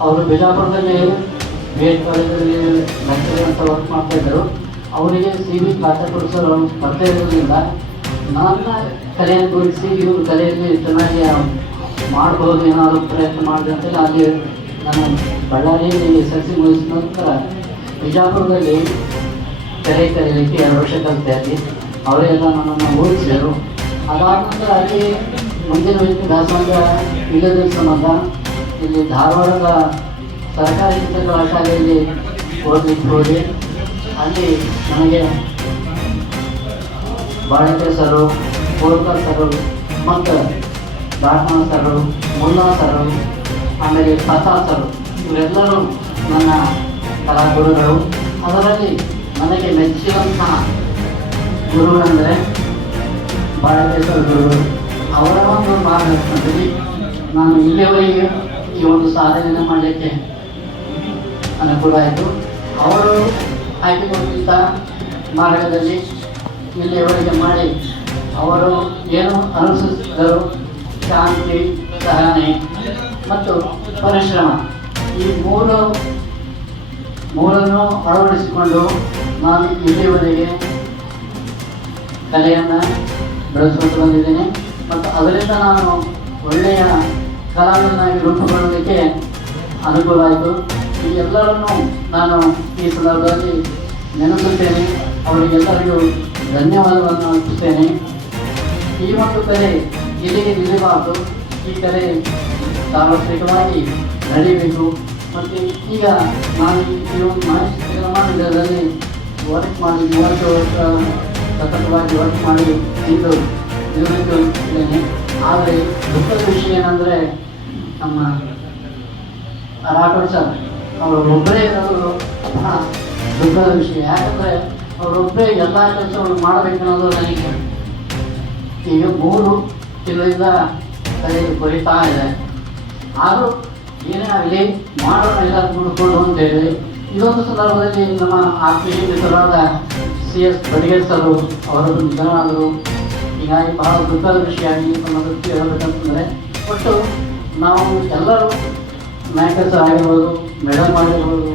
ಅವರು ಬಿಜಾಪುರದಲ್ಲಿ B Ed ಕಾಲೇಜಲ್ಲಿ ಲೆಕ್ಚರ್ ಅಂತ ವರ್ಕ್ ಮಾಡ್ತಾಯಿದ್ದರು ಅವರಿಗೆ ಸಿ ಖಾತೆ ಕೊಡಿಸಲು ಬರ್ತಾ ಇರೋದ್ರಿಂದ ನನ್ನ ಕಲೆಯನ್ನು ಗುರುತಿಸಿ ಇವರು ಕಲೆಯಲ್ಲಿ ಚೆನ್ನಾಗಿ ಮಾಡ್ಬೋದು, ಏನಾದರೂ ಪ್ರಯತ್ನ ಮಾಡಿದೆ ಅಂತೇಳಿ ಅಲ್ಲಿ ನಾನು ಬಳ್ಳಾರಿಯಲ್ಲಿ ಎಸ್ ಎಲ್ ಸಿ ಮುಗಿಸಿದ ನಂತರ ಬಿಜಾಪುರದಲ್ಲಿ ಕಲೆ ಕಲಿಯಲಿಕ್ಕೆ ಎರಡು ವರ್ಷ ಕಲಿತೆ ಅಲ್ಲಿ. ಅವರೆಲ್ಲ ನನ್ನನ್ನು ಓದಿಸಿದರು ಅದಾದ ನಂತರ ಅಲ್ಲಿ ಮುಂದಿನ ದಾಸವಾಳ ಇಲ್ಲದ ಸಂಬಂಧ ಇಲ್ಲಿ ಧಾರವಾಡದ ಸರ್ಕಾರಿ ಚಿತ್ರಕಲಾ ಶಾಲೆಯಲ್ಲಿ ಓದಲಿಕ್ಕೆ ಹೋಗಿ ಅಲ್ಲಿ ನನಗೆ ಬಾಳಿಕೆ ಸರು ಗೋಲ್ಕರ್ ಸರು, ಮತ್ತು ಬ್ರಾಹ್ಮಣ ಸರು ಮುಲ್ಲಾ ಸರು, ಆಮೇಲೆ ಪ್ರಸಾದ್ ಸರು, ಇವರೆಲ್ಲರೂ ನನ್ನ ಕಲಾಗುರುಗಳು. ಅದರಲ್ಲಿ ನನಗೆ ಮೆಚ್ಚಿದಂತಹ ಅಂದರೆ ಬಾಳಕೇಶ್ವರ ಗುರುಗಳು ಅವರ ಒಂದು ಮಾರ್ಗದರ್ಶನದಲ್ಲಿ ನಾನು ಇಲ್ಲಿಯವರೆಗೆ ಈ ಒಂದು ಸಾಧನೆಯನ್ನು ಮಾಡಲಿಕ್ಕೆ ಅನುಕೂಲ ಆಯಿತು. ಅವರು ಹಾಕಿಕೊಟ್ಟಿದ್ದ ಮಾರ್ಗದಲ್ಲಿ ಇಲ್ಲಿಯವರೆಗೆ ಮಾಡಿ ಅವರು ಏನು ಅನುಸರಿಸಿದರು? ಶಾಂತಿ, ಸಹನೆ ಮತ್ತು ಪರಿಶ್ರಮ. ಈ ಮೂರು ಮೂರನ್ನು ಅಳವಡಿಸಿಕೊಂಡು ನಾನು ಇಲ್ಲಿಯವರೆಗೆ ಕಲೆಯನ್ನು ಬೆಳೆಸಿಕೊಂಡು ಬಂದಿದ್ದೇನೆ. ಮತ್ತು ಅದರಿಂದ ನಾನು ಒಳ್ಳೆಯ ಕಲಾವಿದನಾಗಿ ರೂಪುಗೊಳ್ಳಲಿಕ್ಕೆ ಅನುಕೂಲ ಆಯಿತು. ಈ ಎಲ್ಲರನ್ನು ನಾನು ಈ ಸಂದರ್ಭದಲ್ಲಿ ನೆನೆಸುತ್ತೇನೆ. ಅವರಿಗೆಲ್ಲರಿಗೂ ಧನ್ಯವಾದಗಳನ್ನು ಅರ್ಪಿಸುತ್ತೇನೆ. ಈ ಒಂದು ಕಲೆ ಇಲ್ಲಿಗೆ ನಿಲ್ಲಬಾರದು. ಈ ಕಲೆ ಸಾರ್ವತ್ರಿಕವಾಗಿ ನಡೀಬೇಕು. ಮತ್ತು ಈಗ ನಾನು ಈ ಒಂದು ಮಹೇಶ್ ಮಾಡಿದ್ದರಲ್ಲಿ ವರ್ಕ್ ಮಾಡಿ ಮೂವತ್ತು ವರ್ಷ ಸತತವಾಗಿ ವರ್ಕ್ ಮಾಡಿ ಇಂದು ನಿವೃತ್ತಿ ಆದರೆ ದುಃಖದ ವಿಷಯ ಏನಂದರೆ ನಮ್ಮ ರಾಠೋಡ್ ಸರ್ ಅವರು ಒಬ್ಬರೇ ಇರೋದು ದುಃಖದ ವಿಷಯ. ಯಾಕಂದರೆ ಅವರೊಬ್ಬರೇ ಎಲ್ಲ ಕೆಲಸಗಳು ಮಾಡಬೇಕನ್ನೋದು ನನಗೆ ಈಗ ಮೂರು ತಿಂಗಳಿಂದ ಕಲಿಯಲು ಬರಿತಾ ಇದೆ. ಆದರೂ ಏನೇ ಆಗಲಿ ಮಾಡೋಣ ಎಲ್ಲ ನೋಡಿಕೊಂಡು ಅಂತೇಳಿ ಇದೊಂದು ಸಂದರ್ಭದಲ್ಲಿ ನಮ್ಮ ಆತ್ಮೀಯ ಮಿತ್ರರಾದ ಸಿ ಎಸ್ ಬಡಿಗೇರ್ ಸರ್ ಅವರು ನಿಧನರಾದರು. ಹೀಗಾಗಿ ಬಹಳ ದುಃಖದ ವಿಷಯ ನಮ್ಮ ದೃಷ್ಟಿ ಹೇಳಬೇಕಂತಂದರೆ ಒಟ್ಟು ನಾವು ಎಲ್ಲರೂ ಮ್ಯಾಕರ್ಸ್ ಆಗಿರ್ಬೋದು ಮೇಡಮ್ ಆಗಿರ್ಬೋದು